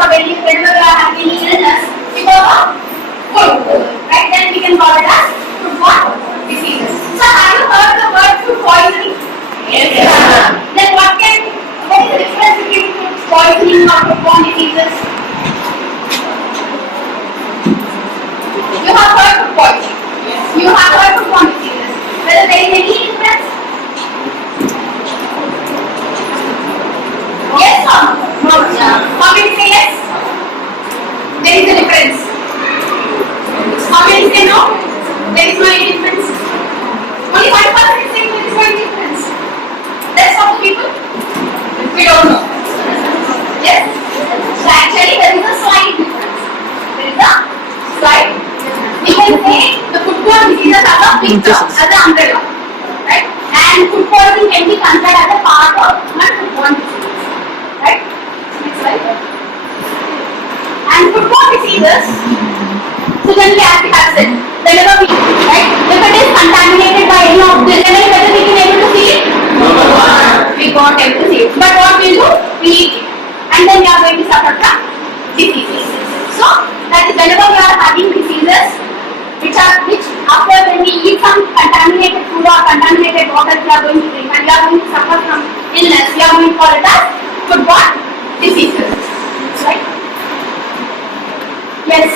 or whenever we are having any illness because of food, right? Then we can call it as food-borne diseases. So have you heard the word food poisoning? Yes. Then what is the difference between food poisoning or food-borne diseases? You have heard food poisoning. Yes. You have heard food-borne diseases. Whether there is any difference? Yes or no? How many say yes? There is a difference. How many say no? There is no any difference. Only 1% is saying there is no any difference. Rest of the people? We don't know. Yes? So actually there is a slight difference. There is a slight. We can say the food-borne diseases are the big term, as an umbrella. Right? And food poisoning can be considered as a part of non-food-borne disease. Right? Next slide. And food-borne diseases, so generally as we have said, whenever we, right, if it is contaminated by any of this, then whether we can able to see it? No. We can't able to see it. But what we do? We eat it. And then we are going to suffer from diseases. So, that is whenever we are having diseases, which after when we eat some contaminated food or contaminated water we are going to drink and we are going to suffer from illness, we are going to call it as food-borne diseases. Right? Yes.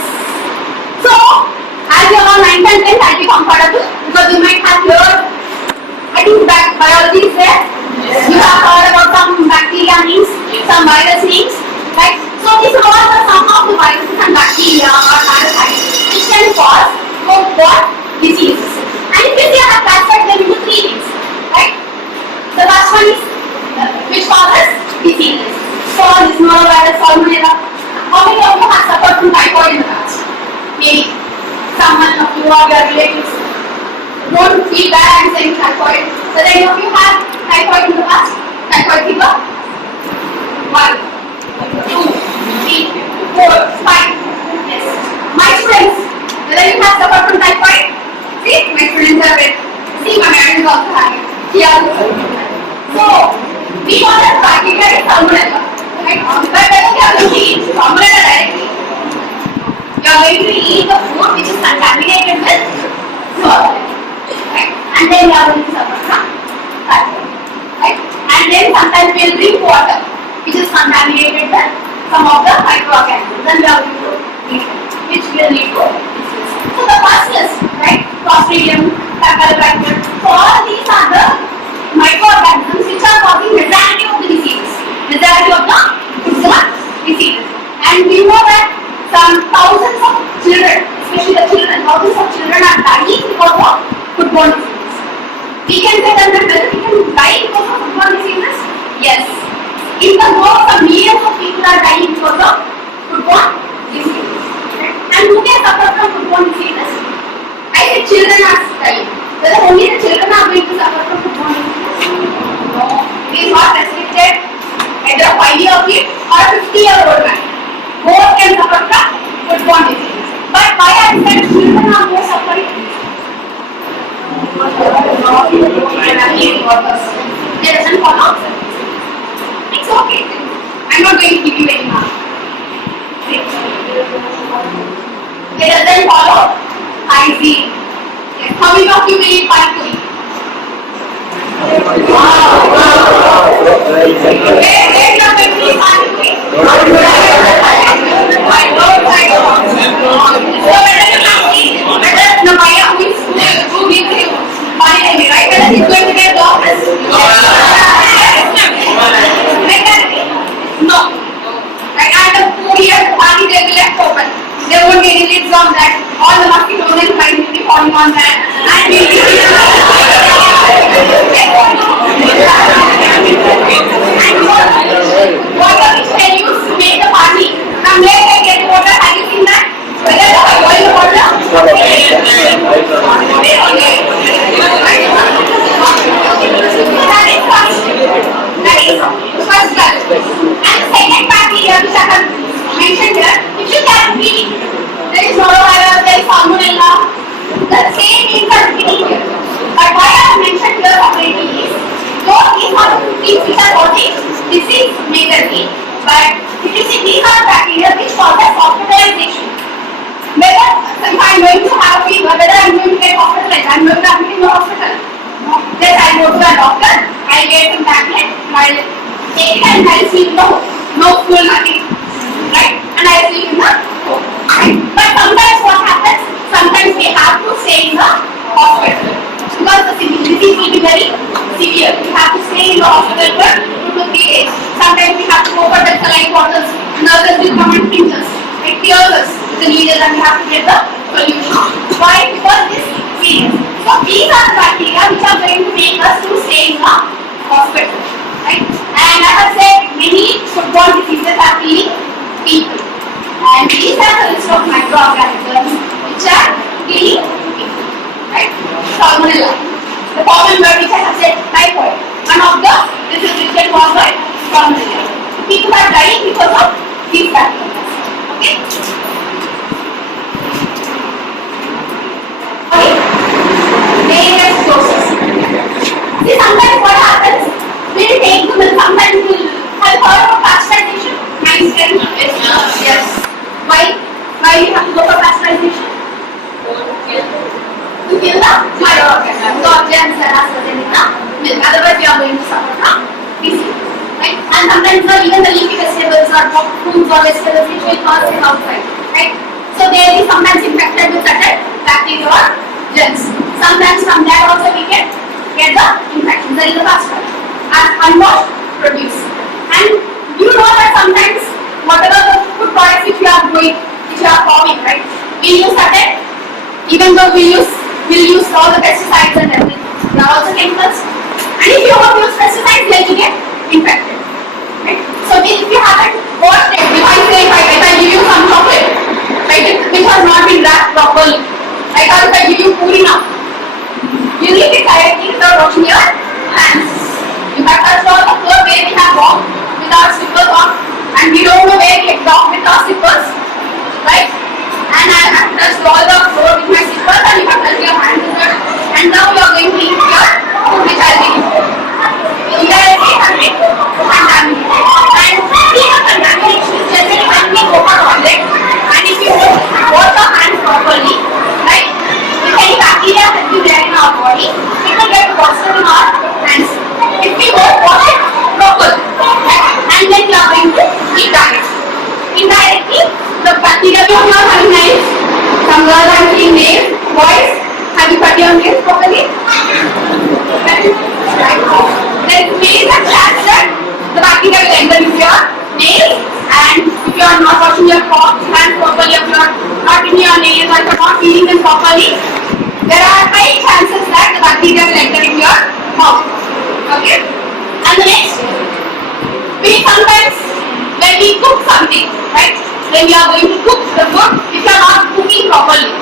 So, as you are on 9th and 10th, I'll be comfortable because you might have heard, I think that biology is there. Yes. You have heard about some bacteria names, some virus names, right? So, these are all some of the viruses and bacteria or parasites which can cause food-borne diseases. And if you see, I have classified them into 3 things, right? The first one is which causes diseases. So, this norovirus, salmonella. How many of you have suffered from typhoid in the past? Maybe someone of you or your relatives. Don't feel bad I'm saying typhoid. Does any of you have typhoid in the past? Typhoid fever? 1, 2, 3, 4, 5. Yes. My students, whether you have suffered from typhoid? See, my students are with. See, my parents also have it. Here. So, we call it bacteria salmonella. Right? But whether you are going to eat salmonella directly, you are going to eat the food which is contaminated with salmonella. Right? And then you are going to suffer from typhoid. Right? And then sometimes we will drink water which is contaminated with some of the microorganisms. Then we are going to eat it, which will lead to disease. So the first list, right? Clostridium, Campylobacter. So all these are the microorganisms which are causing majority of the diseases. Majority of the food-borne diseases. And we know that some thousands of children, especially the children, thousands of children are dying because of food-borne diseases. We can say that whether we can die because of food-borne diseases? Yes. In the world, some millions of people are dying because of food-borne diseases. Right? And who can suffer from food-borne diseases? I said children are dying. Whether only the children are going to suffer from food-borne diseases? No. It is not restricted. Either a 5-year kid or a 50-year-old man. Both can suffer from food-borne disease. But why I said children are more suffering? They doesn't follow. It's okay. I'm not going to give you any mark. They doesn't follow hygiene. Yes. How many of you will eat pani-puri? All the mosquitoes and flies will be falling on that, and we will water which they use to make the party. From where they get the water? Have you seen that? Whether they boil the water? That is first class. And the second bacteria which I have mentioned here, which you can be, there is norovirus, there is salmonella. The same things are repeating here. But why I have mentioned here separately is, though these are things which are causing disease majorly, but If you see, these are bacteria which causes hospitalization. Whether if I am going to have a fever, whether I am going to get hospitalized, I am going to admit in the hospital. Then I go to a doctor, I get some tablet, I take it and I sleep in the home. No school, nothing. Right? And I sleep in the home. Right? But sometimes what happens? Sometimes we have to stay in the hospital. Because the disease will be very severe. We have to stay in the hospital for 2 to 3 days. Sometimes we have to go for the saline bottles. Nurses will come and pinch us. It tears us. The needle and we have to get the solution. Why? Because this serious. So these are the bacteria which are going to make us to stay in the hospital. Right? And I have said many food-borne diseases are killing people. And these are the list of microorganisms which are killing people. Right? Salmonella. The common word which I have said, typhoid. One of the diseases was by salmonella. People are dying because of these bacteria. Okay? Various doses. See, sometimes what happens? We will take the milk, sometimes we will have heard of pasteurization. Yes. Why? Why you have to go for pasteurization? To kill the microorganisms, germs and AstraZeneca milk. Otherwise, you are going to suffer from disease. Right? And sometimes even the leafy vegetables or fruits or vegetables which will cause it outside. Right? So they will be sometimes infected with certain bacteria or germs. Sometimes from that also we can get the infection. There is a pasta as unwashed produce. And you know that sometimes whatever the food products which you are doing, which you are forming, right? We use certain, even though we'll use all the pesticides and everything. They are also chemicals. And if you don't use pesticides, then you get infected. Right? So if you haven't washed it, if I give you some chocolate, right, which has not been wrapped properly, right, or if I give you puri now, you eat it directly without washing your hands. You have touched all the floor where we have walked with our slippers on, and we don't know where we have walked with our slippers, right? And I have touched all the floor with my slippers, and you have touched your hands with it, and now you are going to eat your food which I will eat. Indirectly has been contaminated. And even contamination is generally when we go for toilet, and if you wash your hands properly, right? If any bacteria has been there in our body, it will get deposited in our hands. If we don't wash it properly, right? And then we are going to eat directly. Indirectly, the bacteria will not have nails. Some girls are seeing nails. Boys, have you cut your nails properly? There is a chance that the bacteria will enter into your nails, and if you are not washing your hands properly, if you are not in your nails or if you are not cleaning them properly, there are high chances that the bacteria will enter into your mouth. Okay? And the next, we sometimes, when we cook something, right? When we are going to cook the food, if you are not cooking properly,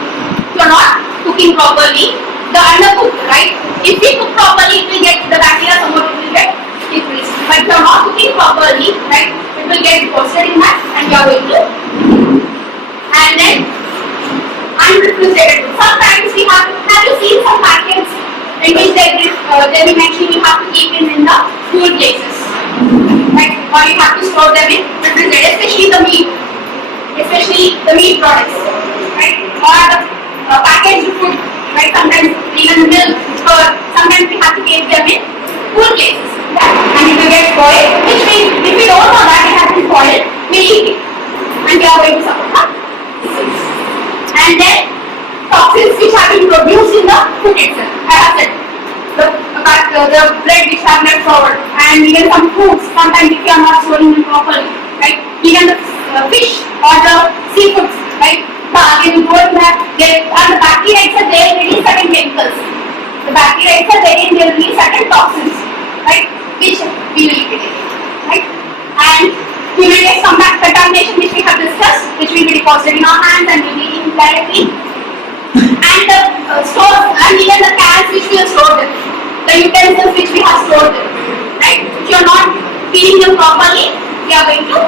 the undercooked, right? If we cook properly, it will get the bacteria somewhat it will get decreased. But if you are not cooking properly, right, it will get deposited in that, and you are going to. And then unrefrigerated. Sometimes we have you seen some packets in which they will mention you have to keep it in the cool places, right? Or you have to store them in refrigerated, especially the meat products, right? Or the packaged food. Right, sometimes even milk, or sometimes we have to keep them in cool places, right? And it will get spoiled, which means if we don't know that it has been spoiled, we eat it, and we are going to suffer from disease. And then toxins which have been produced in the food itself. I have said the bread which have left over, and even some foods. Sometimes if you are not storing them properly, right? Even the fish or the seafoods, right? When you go in that, and the bacteria itself, they release certain chemicals. The bacteria itself, they release certain toxins, right? Which we will eat, right? And we will get some contamination which we have discussed, which will be deposited in our hands and will be eaten directly. And the stores, and even the cans which we have stored them, the utensils which we have stored them, right? If you are not cleaning them properly, we are going to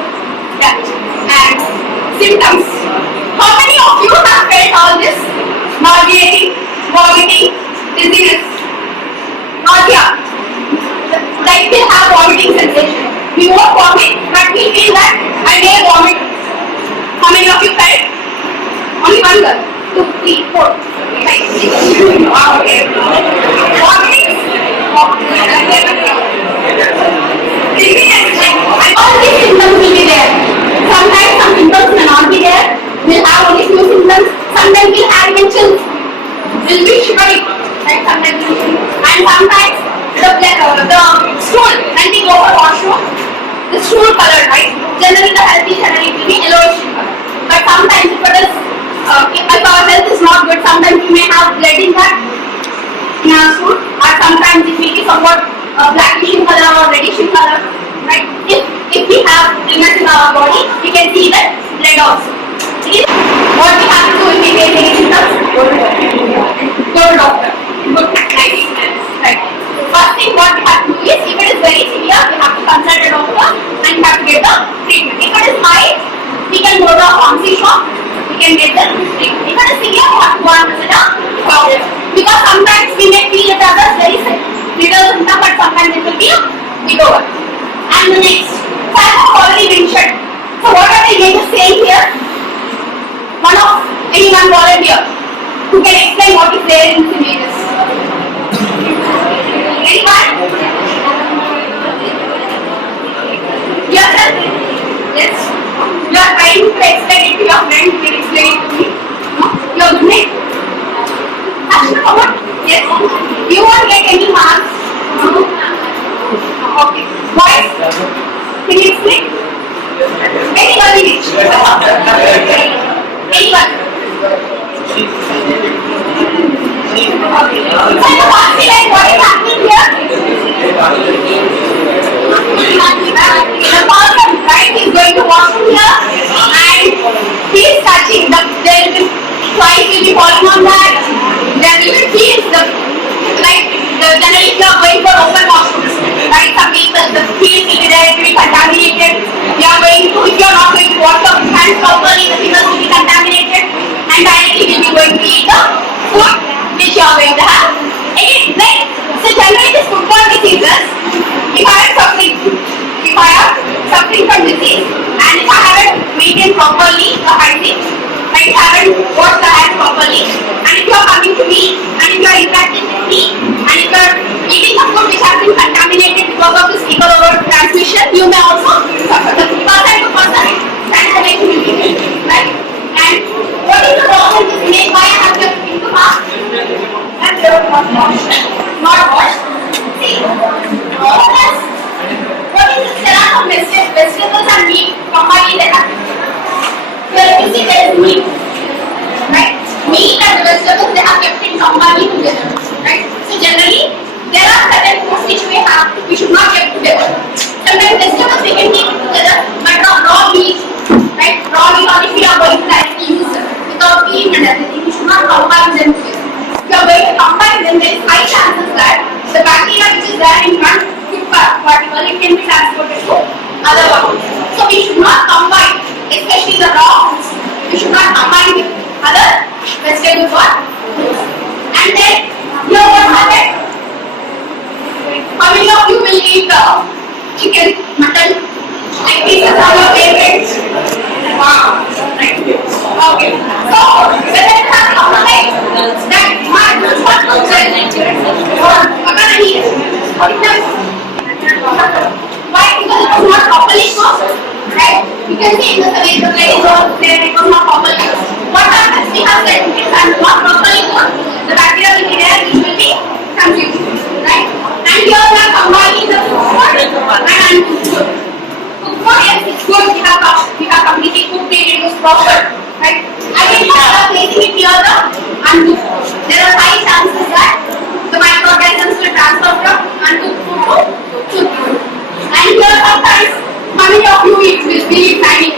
damage it. And symptoms. How many of you have felt all this? Nauseating, vomiting, dizziness, nausea. Like they have vomiting sensation. We won't vomit, but we feel that I may vomit. How many of you felt? Only one girl. 2, 3, 4, 5, 6. Wow, okay. Vomiting. And all these symptoms will be there. Sometimes some symptoms may not be there. We'll have only few symptoms. Sometimes we'll have even chills. We'll be shivering. Right? Sometimes and sometimes the stool, when we go for washroom, the stool color, right? Generally the healthy generally will be yellowish in color. But sometimes if our health is not good, sometimes we may have blood in that in our stool, or sometimes it will be somewhat blackish in color or reddish in color, right? If we have illness in our body, we can see that blood also. What we have to do if we get any symptoms? Go to doctor. Good, nice, right? First thing what we have to do is, if it is very severe, we have to consult a doctor and we have to get the treatment. If it is mild, we can go to a pharmacy shop, we can get the treatment. If it is severe, we have to go and visit a doctor. Because sometimes we may feel it as very little symptom, but sometimes it will be big over. And the next, so I have already mentioned. So what are they going to say here? Anyone volunteer who can explain what is there in these images? Anyone? Yourself? Yes. You are trying to explain it to your friend. You can explain it to me. No? Your roommate? Ashna, yes. You won't get any marks. No? Okay. Boys? Can you explain? Anybody? Anyone? So you want to see like what is happening here? The person, right, is going to washroom here and he is touching the twice will be falling on that. There will be fields, generally if you are going for open washrooms, right, some people, the fields will be there, it will be contaminated. If you are not going to wash your hands properly, the fingers will be contaminated and directly will be going to eat the food which you are going to have. Again, so generally this food-borne diseases, if I am suffering from disease and if I haven't maintained properly the hygiene, like if I haven't washed the hands properly, and if you are coming to me and if you are interacting with me and if you are eating the food which has been contaminated because of this fecal-over transmission, you may also suffer. The person to person transformation will be made, right? And what is the wrong in this image? Why I have kept into mask? And they are not washed. Not washed. See, all of us, what is this? There are some vegetables and meat combined in that. Here you see there is meat, right? Meat and vegetables they are kept in combined together, right? So generally, there are certain foods which we should not keep together. Sometimes vegetables we can keep together, but raw meat, right? Raw meat, or if we are going to directly use them without peeling and everything, we should not combine them together. If you are going to combine them, there is high chances that the bacteria which is there in one food particle, it can be transported to other ones. So we should not combine, especially the raw foods. We should not combine with other vegetables or fruits. And then here what happened? How many of you will eat chicken, mutton? Like pieces are your favorites? Wow. Right. Okay. So when I have combined that my what looks like what can I eat? Why? Because it was not properly cooked. Right? You can see in the way the plate was there, it was not properly cooked. What happens? We have said it is not properly cooked. The bacteria will be there, which will be consumed. Right? And here we are combining the food and uncooked food. Cooked food, yes, it's good. We have completely cooked it, it was proper. Right? Again, we are placing it here the uncooked food. There are high chances that the microorganisms will transfer from uncooked food to cooked food. And here sometimes, how many of you eat this? We eat Maggi.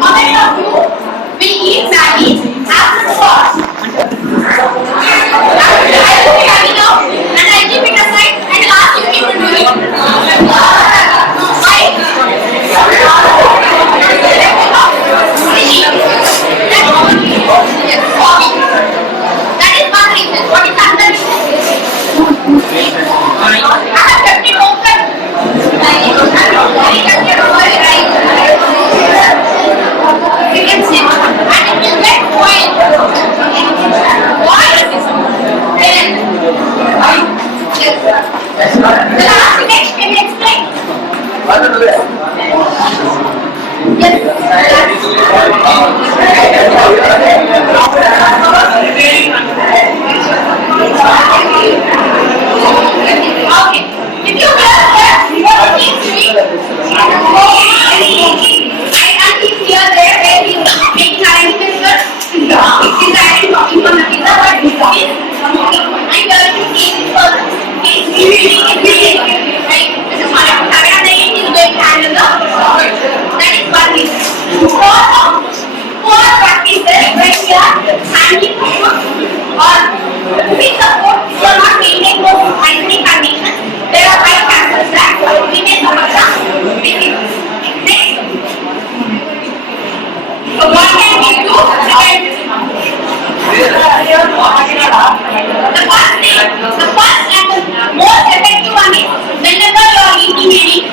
How many of you will eat Maggi after sauce? I will be Maggi now and I keep it aside and ask you people to do it. Why? That is one reason. What is another reason?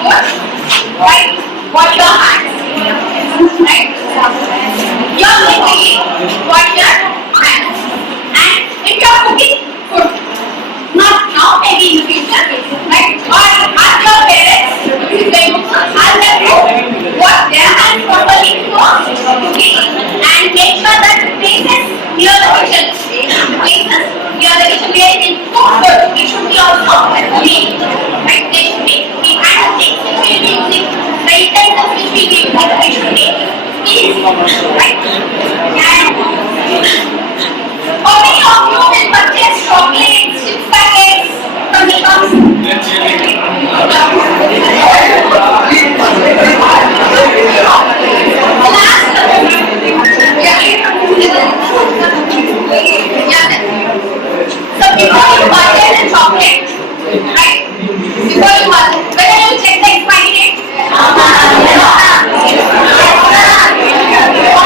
right? What your hands, right? You're going to eat what your hands. And if you're cooking food, not now, maybe in the future, right? Or ask your parents, if they ask them to wash their hands properly before cooking, and make sure that the places near the kitchen, the places near the kitchen where you can cook food, it should be also clean, right? They should be clean, and the things which we will be using, the utensils which we will be using, it should be clean, right? And how many of you will purchase chocolates, chips packets from the shops? So before you purchase a chocolate, right? Before you purchase, whether you check the expiry date? How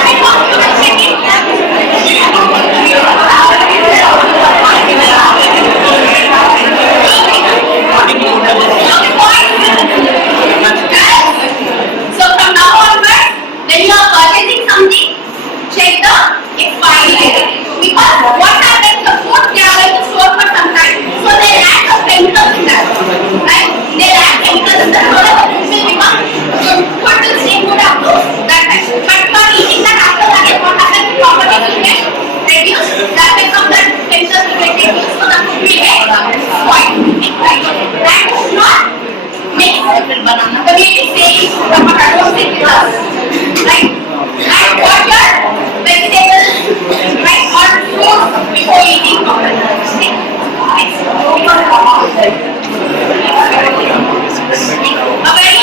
many of you will check it? So from now onwards, when you are purchasing something, check the expiry date. Because what happens, the food they are going to store for some time. So they lack of chemicals in that. Right? They lack chemicals in that. So the food will become good. Food will stay good up to that time. But if you are eating that after that, what happens? The property will get reduced. That way from that chemicals will get reduced. So the food will get spoiled. Right? That should not make the way we say the potatoes take with us. Right? And water, vegetables, right, or fruits before eating properly. A very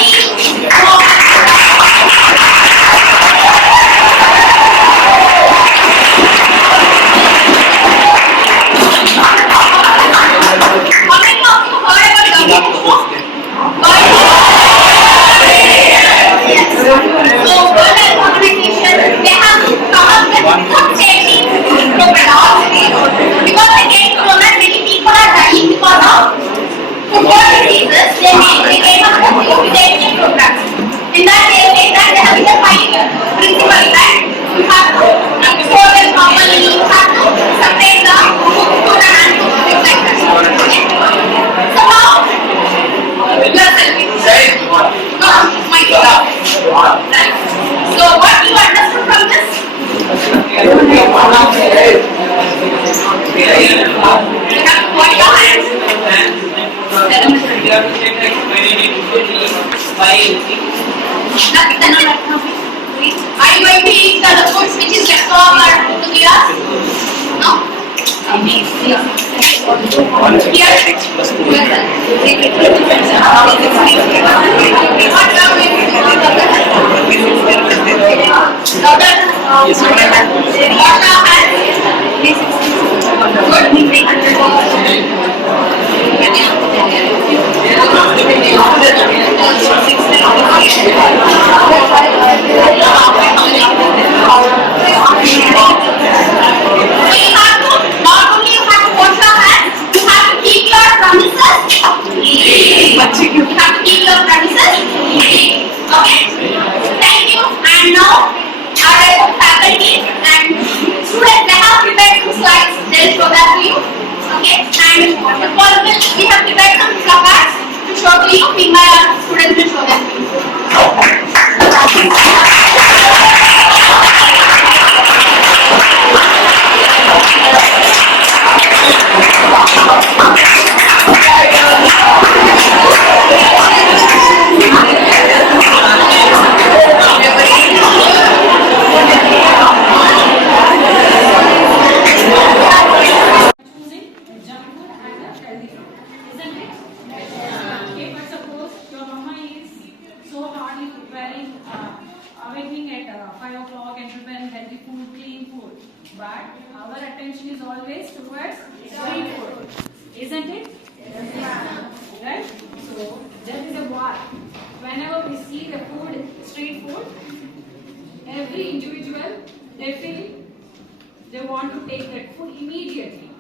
they want to take that food immediately.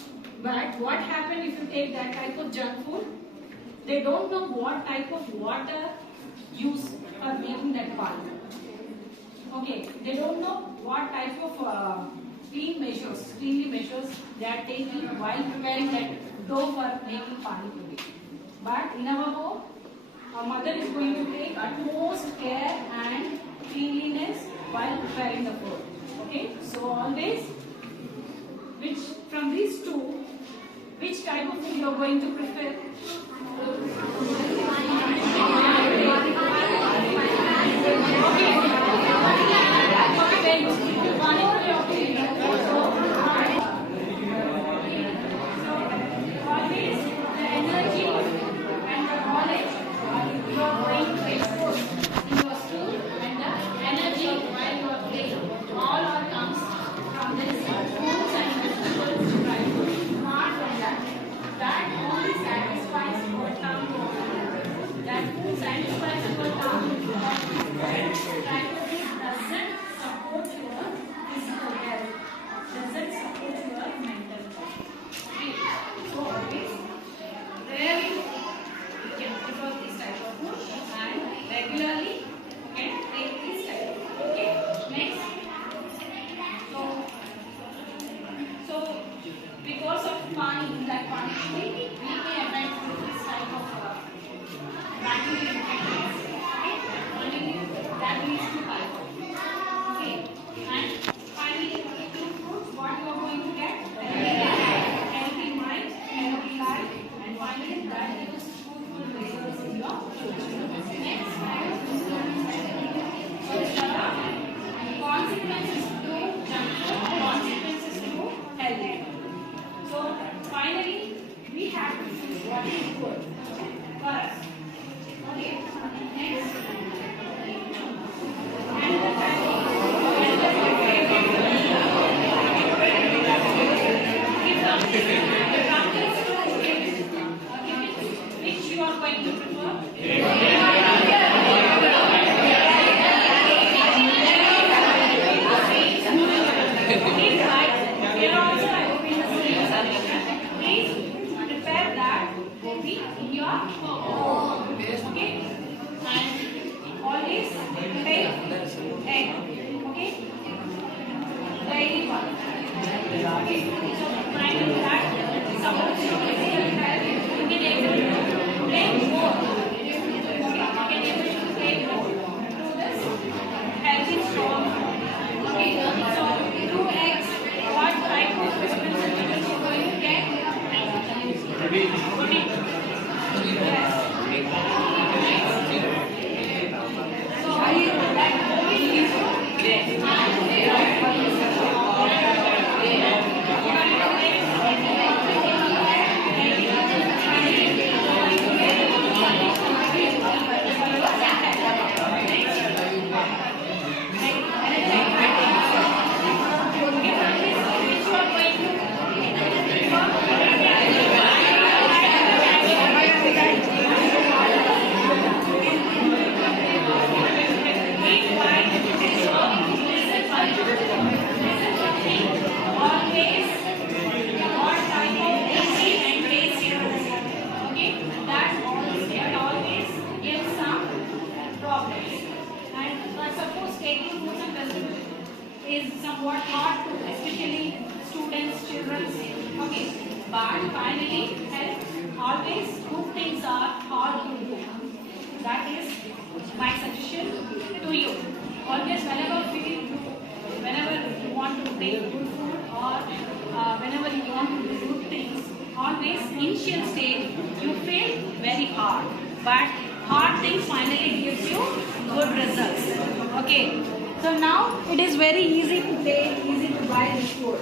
But what happens if you take that type of junk food? They don't know what type of water use for making that pulp. Okay, they don't know what type of cleanly measures they are taking while preparing that dough for making pani puri. But in our home, our mother is going to take utmost care and cleanliness while preparing the food. Okay, so always, from these two, which type of food you are going to prefer? Is somewhat hard to, especially students, children. Okay, but finally, help. Always good things are hard to do. That is my suggestion to you. Always, whenever you want to take good food or whenever you want to do good things, always initial stage you feel very hard, but hard things finally gives you good results. Okay. So now it is very easy to take, easy to buy this food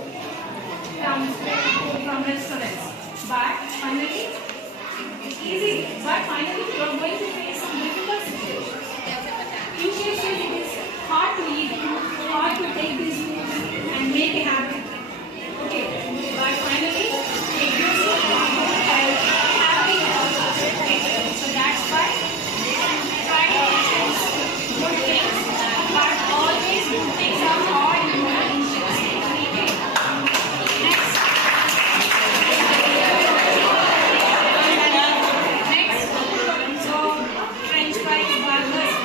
from restaurants. But finally, it's easy. But finally, you are going to face some difficult situations. Initially, it is hard to eat, hard to take this food and make a habit. Okay. But finally, it gives you happy health. So that's why try to choose good things. But always good things are hard in the initial stage. Okay? Next. So, French fries, burgers,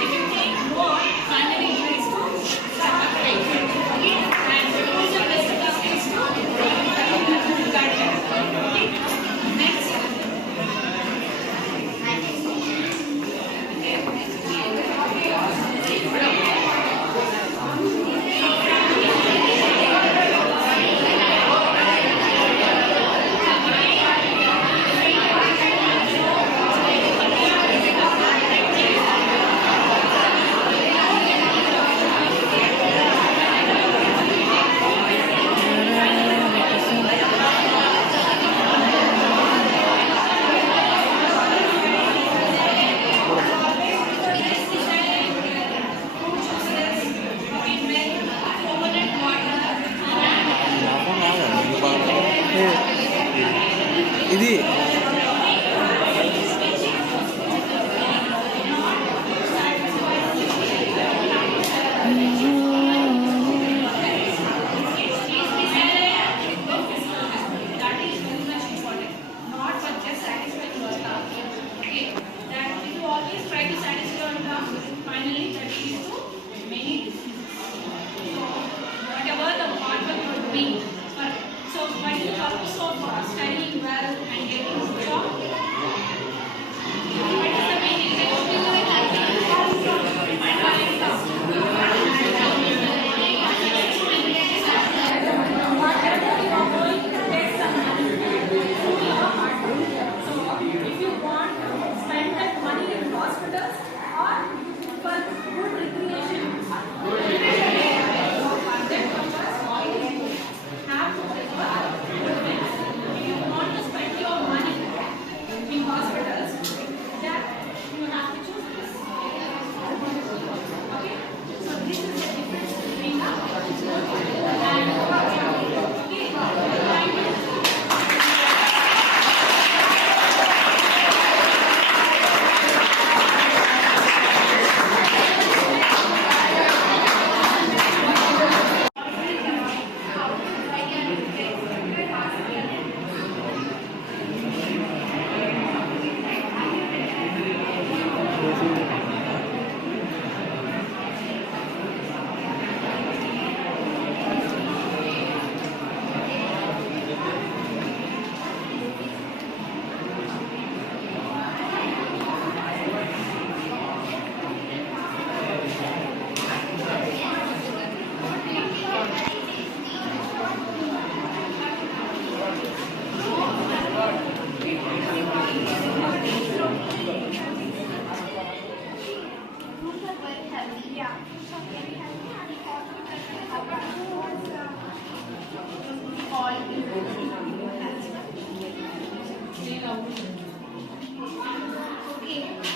ఇది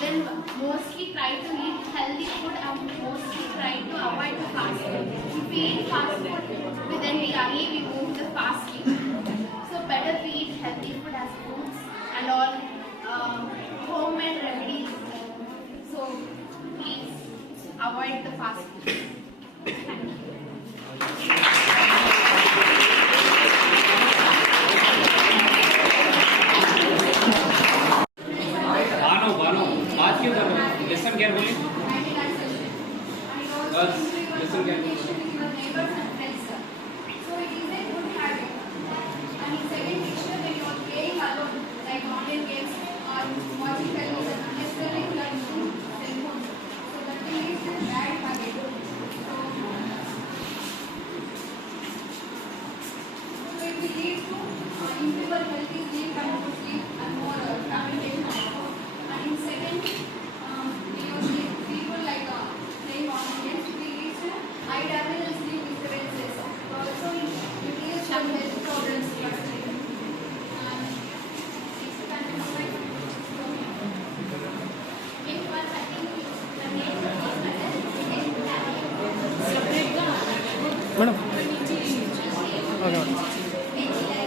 Then mostly try to eat healthy food and mostly try to avoid the fast food. If we eat fast food, then we move the fasting. So better we eat healthy food as fruits and all homemade remedies. So please avoid the fast food. Thank you. आज क्यों कर रहे हो? Listen carefully girls listen carefully madam okay madam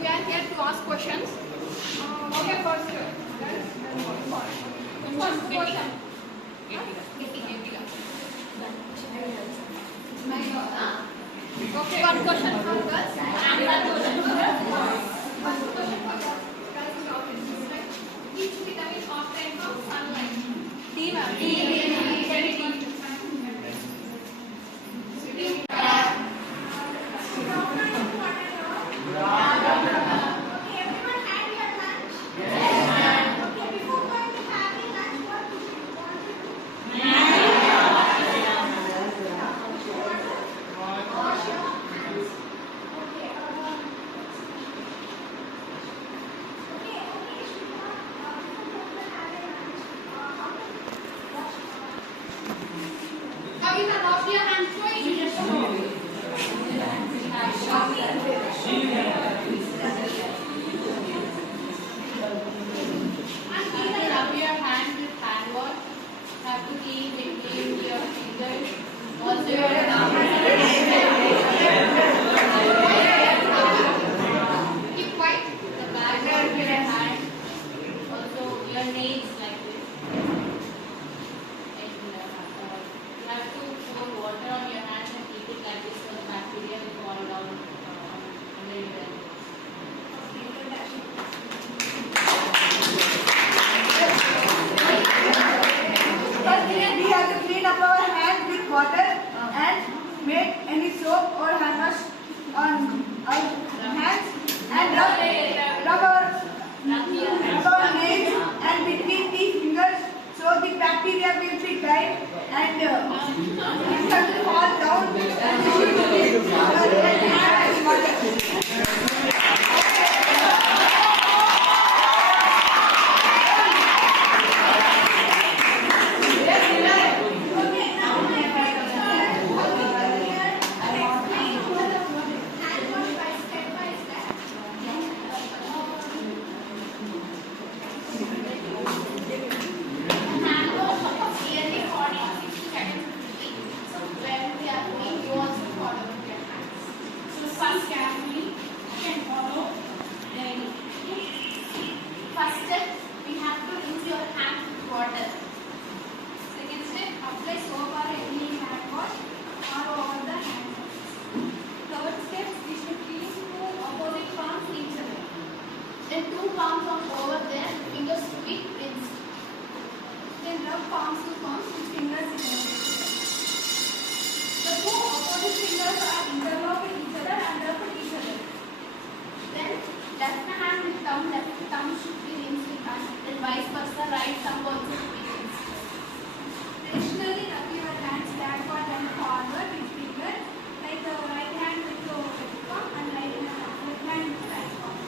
We are here to ask questions. Okay, one question from girls and one question from boys. Each vitamin obtained from sunlight. D, ma'am. D. Kavita, wash your hands twice. And either rub your hands with hand wash. Have to keep between your fingers. Also your keep quiet. The back of your hand. Also your nails like this. And you have to pour water on your hands and keep it like this so the bacteria will fall down under your hands. First, we have to clean up our hands with water and make any soap or hand wash on our hands and rub our nails and between the fingers so the bacteria will be died and it will fall down and we should clean our hands with water. First step, we have to rinse your hands with water. Second step, apply soap or any hand wash all over the hands. Third step, we should clean two opposite palms each other. Then two palms are over there, fingers to be rinsed. Then rub palms to palms with fingers in the The two opposite fingers are interlocked with each other and rub each other. Then left hand with left thumb should be rinsed with hand. Then vice versa, right thumb also should be rinsed. Traditionally, rub your hands backward and forward with finger, like the right hand with the thumb and left hand with the right palm.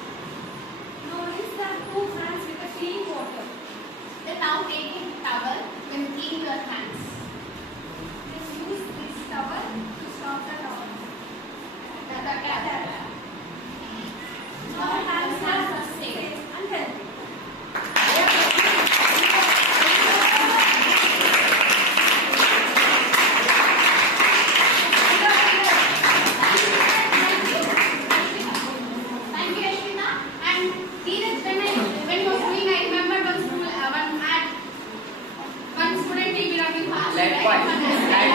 Now rinse the two hands with a clean water. Then now take a towel and clean your hands. Then use this towel to stop the towel. Our hands are safe and healthy. Thank you, Ashwina. And Dheeraj, when you were doing, I remember one school, one student TV running fast.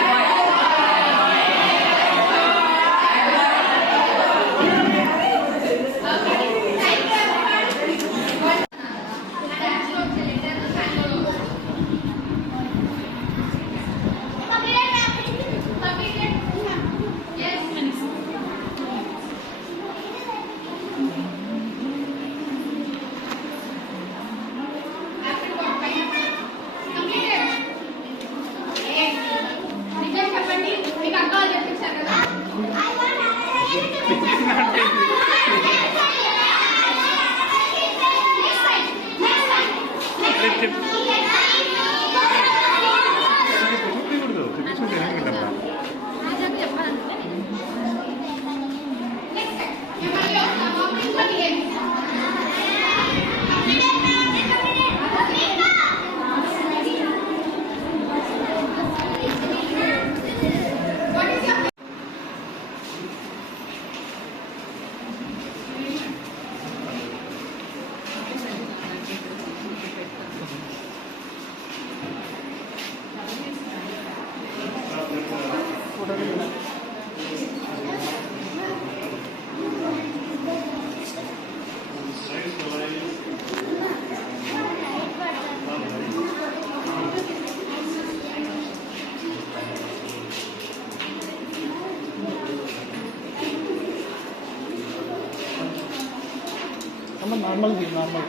What are you doing? normal.